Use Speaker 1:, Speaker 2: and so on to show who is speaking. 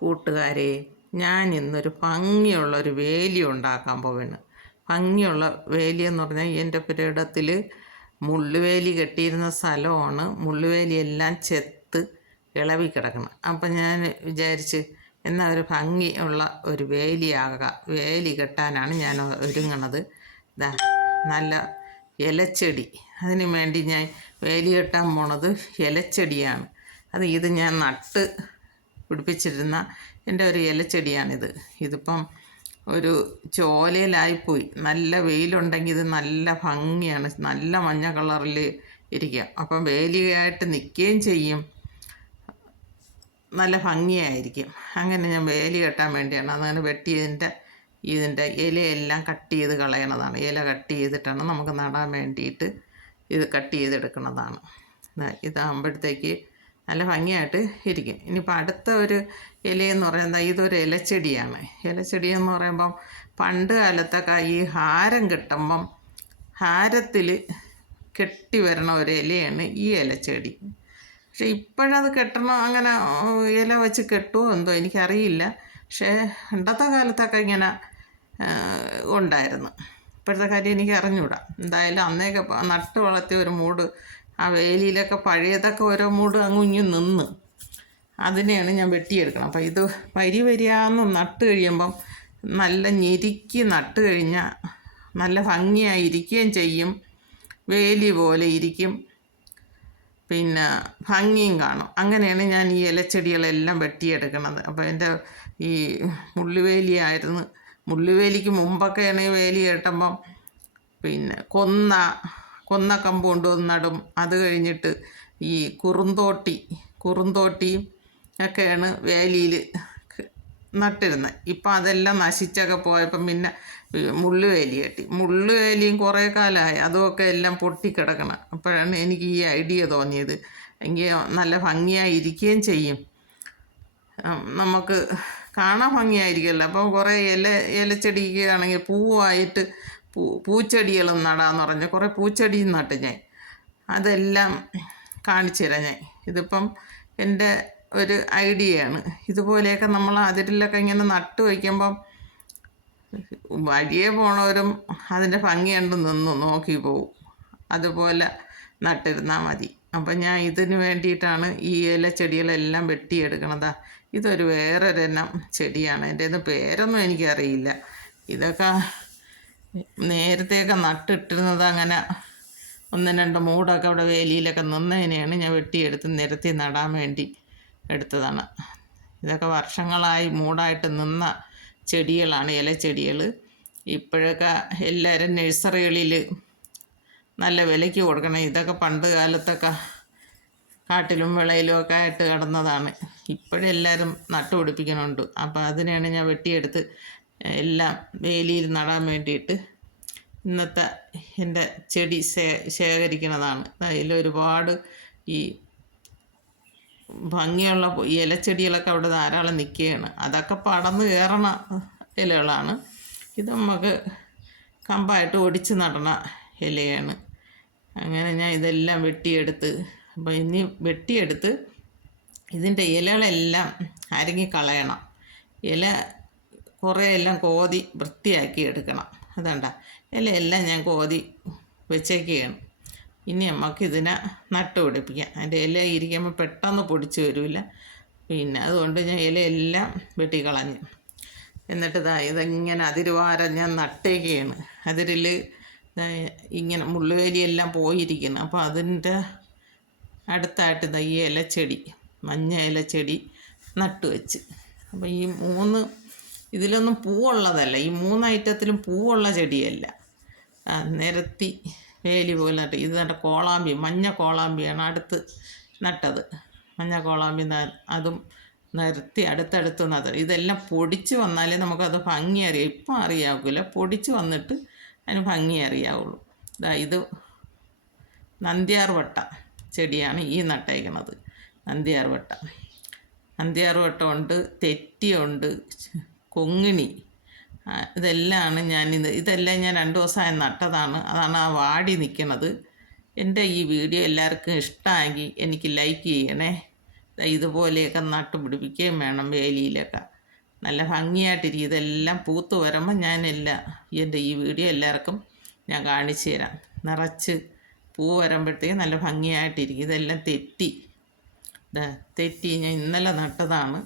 Speaker 1: കൂട്ടുകാരെ ഞാൻ ഇന്നൊരു ഭംഗിയുള്ളൊരു വേലി ഉണ്ടാക്കാൻ പോവാണ്. ഭംഗിയുള്ള വേലി എന്ന് പറഞ്ഞാൽ എന്റെ പുരയിടത്തിൽ മുള്ളുവേലി കെട്ടിയിരുന്ന സ്ഥലമാണ്. മുള്ളുവേലി എല്ലാം ചെത്ത് ഇളവി കിടക്കണം. അപ്പം ഞാൻ വിചാരിച്ച് എന്നാൽ ഒരു ഭംഗിയുള്ള ഒരു വേലിയാകാം വേലി കെട്ടാനാണ് ഞാൻ ഒരുങ്ങണത്. ഇതാ നല്ല ഇലച്ചെടി. അതിനു വേണ്ടി ഞാൻ വേലി കെട്ടാൻ പോണത് ഇലച്ചെടിയാണ്. അത് ഇത് ഞാൻ നട്ട് പിടിപ്പിച്ചിരുന്ന എന്റെ ഒരു ഇലച്ചെടിയാണിത്. ഇതിപ്പം ഒരു ചോലയിലായിപ്പോയി. നല്ല വെയിലുണ്ടെങ്കിൽ ഇത് നല്ല ഭംഗിയാണ്. നല്ല മഞ്ഞ കളറിൽ ഇരിക്കുക. അപ്പം വേലിയായിട്ട് നിൽക്കുകയും ചെയ്യും. നല്ല ഭംഗിയായിരിക്കും. അങ്ങനെ ഞാൻ വേലി കെട്ടാൻ വേണ്ടിയാണ്. അങ്ങനെ വെട്ടിയതിന്റെ ഇതിന്റെ ഇലയെല്ലാം കട്ട് ചെയ്ത് കളയണതാണ്. ഇല കട്ട് ചെയ്തിട്ടാണ് നമുക്ക് നടാൻ വേണ്ടിയിട്ട് ഇത് കട്ട് ചെയ്തെടുക്കുന്നതാണ് ഇതാകുമ്പോഴത്തേക്ക് നല്ല ഭംഗിയായിട്ട് ഇരിക്കും. ഇനിയിപ്പോൾ അടുത്ത ഒരു ഇലയെന്ന് പറയുന്നത് ഇതൊരു ഇലച്ചെടിയാണ്. ഇലച്ചെടി എന്ന് പറയുമ്പം പണ്ട് കാലത്തൊക്കെ ഈ ഹാരം കിട്ടുമ്പം ഹാരത്തിൽ കെട്ടി വരണ ഒരു ഇലയാണ് ഈ ഇലച്ചെടി. പക്ഷെ ഇപ്പോഴത് കെട്ടണോ അങ്ങനെ ഇല വെച്ച് കെട്ടുമോ എന്തോ എനിക്കറിയില്ല. പക്ഷേ പണ്ടത്തെ കാലത്തൊക്കെ ഇങ്ങനെ ഉണ്ടായിരുന്നു. ഇപ്പോഴത്തെ കാര്യം എനിക്ക് അറിഞ്ഞൂടാ എന്തായാലും അന്നേക്കെ നട്ട് വളർത്തിയ ഒരു മൂട് ആ വേലിയിലൊക്കെ പഴയതൊക്കെ ഓരോ മൂട് അങ്ങുഞ്ഞു നിന്ന്. അതിനെയാണ് ഞാൻ വെട്ടിയെടുക്കണം. അപ്പോൾ ഇത് വരി വരിയാന്ന് നട്ട് കഴിയുമ്പം നല്ല ഞെരുക്കി നട്ട് കഴിഞ്ഞാൽ നല്ല ഭംഗിയായി ഭംഗിയായിരിക്കുകയും ചെയ്യും. വേലി പോലെ ഇരിക്കും. പിന്നെ ഭംഗിയും കാണും. അങ്ങനെയാണ് ഞാൻ ഈ ഇലച്ചെടികളെല്ലാം വെട്ടിയെടുക്കണത് അപ്പോൾ എന്റെ ഈ മുള്ളുവേലിയായിരുന്നു മുള്ളുവേലിക്ക് മുമ്പൊക്കെയാണ് വേലി കേട്ടപ്പം പിന്നെ കൊന്ന കൊന്ന കമ്പ് കൊണ്ടുവന്ന് നടും. അത് കഴിഞ്ഞിട്ട് ഈ കുറുന്തോട്ടി കുറുന്തോട്ടിയും ഒക്കെയാണ് വേലിയിൽ നട്ടിരുന്നത്. ഇപ്പം അതെല്ലാം നശിച്ചൊക്കെ പോയപ്പം പിന്നെ മുള്ളു മുള്ളുവേലി കെട്ടി. മുള്ളുവേലിയും കുറേ കാലമായി. അതുമൊക്കെ എല്ലാം പൊട്ടിക്കിടക്കണം. അപ്പോഴാണ് എനിക്ക് ഈ ഐഡിയ തോന്നിയത്. എങ്കിൽ നല്ല ഭംഗിയായി ഇരിക്കുകയും ചെയ്യും. നമുക്ക് കാണാൻ ഭംഗിയായിരിക്കുമല്ലോ. അപ്പോൾ കുറേ ഇല ഇലച്ചെടിക്കുകയാണെങ്കിൽ പൂവായിട്ട് പൂ പൂച്ചെടികളും നടാന്ന് പറഞ്ഞ് കുറേ പൂച്ചെടിയും നട്ട് ഞാൻ. അതെല്ലാം കാണിച്ചു തരാം ഞാൻ. ഇതിപ്പം എന്റെ ഒരു ഐഡിയയാണ്. ഇതുപോലെയൊക്കെ നമ്മൾ അതിരിലൊക്കെ ഇങ്ങനെ നട്ട് വയ്ക്കുമ്പം വഴിയെ പോണവരും അതിന്റെ ഭംഗി കണ്ട് നിന്ന് നോക്കി പോവും. അതുപോലെ നട്ടിരുന്നാൽ മതി. അപ്പം ഞാൻ ഇതിന് വേണ്ടിയിട്ടാണ് ഈ ഇല ചെടികളെല്ലാം വെട്ടിയെടുക്കണതാ. ഇതൊരു വേറൊരെണ്ണം ചെടിയാണ്. എന്റെ ഇത് പേരൊന്നും എനിക്കറിയില്ല. ഇതൊക്കെ നേരത്തെയൊക്കെ നട്ടിട്ടിരുന്നത് അങ്ങനെ ഒന്ന് രണ്ട് മൂടൊക്കെ അവിടെ വേലിയിലൊക്കെ നിന്നതിനെയാണ് ഞാൻ വെട്ടിയെടുത്ത് നിരത്തി നടാൻ വേണ്ടി എടുത്തതാണ്. ഇതൊക്കെ വർഷങ്ങളായി മൂടായിട്ട് നിന്ന ചെടികളാണ് ഇലച്ചെടികൾ ഇപ്പോഴൊക്കെ എല്ലാവരും നഴ്സറികളിൽ നല്ല വിലയ്ക്ക് കൊടുക്കണം. ഇതൊക്കെ പണ്ട് കാലത്തൊക്കെ കാട്ടിലും വിളയിലും ഒക്കെ ആയിട്ട് കിടന്നതാണ്. ഇപ്പോഴെല്ലാവരും നട്ടുപിടിപ്പിക്കുന്നുണ്ട്. അപ്പോൾ അതിനെയാണ് ഞാൻ വെട്ടിയെടുത്ത് എല്ലാം വേലിയിൽ നടാൻ വേണ്ടിയിട്ട് ഇന്നത്തെ എന്റെ ചെടി ശേ ശേഖരിക്കുന്നതാണ്. അതിൽ ഒരുപാട് ഈ ഭംഗിയുള്ള ഇലച്ചെടികളൊക്കെ അവിടെ ധാരാളം നിൽക്കുകയാണ്. അതൊക്കെ പടന്ന് കയറണ ഇലകളാണ്. ഇത് നമുക്ക് കമ്പായിട്ട് ഒടിച്ച് നടണ ഇലയാണ്. അങ്ങനെ ഞാൻ ഇതെല്ലാം വെട്ടിയെടുത്ത് അപ്പോൾ ഇനി വെട്ടിയെടുത്ത് ഇതിന്റെ ഇലകളെല്ലാം അരങ്ങി കളയണം ഇല കുറേ എല്ലാം കോതി വൃത്തിയാക്കി എടുക്കണം. അതുണ്ട. ഇലയെല്ലാം ഞാൻ കോതി വെച്ചേക്കുകയാണ്. ഇനി നമുക്ക് ഇതിനെ നട്ടുപിടിപ്പിക്കാം അതിന്റെ ഇല ഇരിക്കുമ്പോൾ പെട്ടെന്ന് പൊടിച്ച് വരില്ല പിന്നെ അതുകൊണ്ട് ഞാൻ ഇലയെല്ലാം വെട്ടിക്കളഞ്ഞു. എന്നിട്ട് ഇതാ ഇതെങ്ങനെ അതിരുവാരം ഞാൻ നട്ടേക്കുകയാണ്. അതിരിൽ ഇങ്ങനെ മുള്ളുവേലിയെല്ലാം പോയിരിക്കുന്നു. അപ്പോൾ അതിന്റെ അടുത്തായിട്ട് ഇതാ ഈ ഇലച്ചെടി മഞ്ഞ ഇലച്ചെടി നട്ട് വെച്ച് അപ്പോൾ ഈ മൂന്ന് ഇതിലൊന്നും പൂവുള്ളതല്ല. ഈ മൂന്ന് ഐറ്റത്തിലും പൂവുള്ള ചെടിയല്ല. നിരത്തി വേലി പോലെ നട്ട്. ഇത് നട്ട കോളാമ്പി മഞ്ഞ കോളാമ്പിയാണ് അടുത്ത് നട്ടത്. മഞ്ഞ കോളാമ്പി അതും നിരത്തി അടുത്തടുത്ത് നട്ടത്. ഇതെല്ലാം പൊടിച്ച് വന്നാലേ നമുക്കത് ഭംഗി അറിയാം. ഇപ്പം അറിയാവില്ല പൊടിച്ച് വന്നിട്ട് അതിന് ഭംഗി അറിയാവുള്ളൂ. ഇതാ ഇത് നന്ദ്യാർവട്ട ചെടിയാണ് ഈ നട്ടേക്കണത്. നന്ദ്യാർവട്ട. വട്ട നന്ദ്യാർ വട്ടമുണ്ട് തെറ്റിയുണ്ട് കൊങ്ങിണി ഇതെല്ലാമാണ് ഞാൻ ഇത് ഇതെല്ലാം ഞാൻ രണ്ട് ദിവസമായി നട്ടതാണ്. അതാണ് ആ വാടി നിൽക്കുന്നത് എന്റെ ഈ വീഡിയോ എല്ലാവർക്കും ഇഷ്ടമായെങ്കിൽ എനിക്ക് ലൈക്ക് ചെയ്യണേ. ഇതുപോലെയൊക്കെ നട്ട് പിടിപ്പിക്കുകയും വേണം വേലിയിലൊക്കെ നല്ല ഭംഗിയായിട്ടിരിക്കും. ഇതെല്ലാം പൂത്ത് വരുമ്പോൾ ഞാനെല്ലാം എന്റെ ഈ വീഡിയോ എല്ലാവർക്കും ഞാൻ കാണിച്ചു തരാം. നിറച്ച് പൂ വരുമ്പോഴത്തേക്ക് നല്ല ഭംഗിയായിട്ടിരിക്കും. ഇതെല്ലാം തെറ്റി. തെറ്റി ഞാൻ ഇന്നലെ നട്ടതാണ്.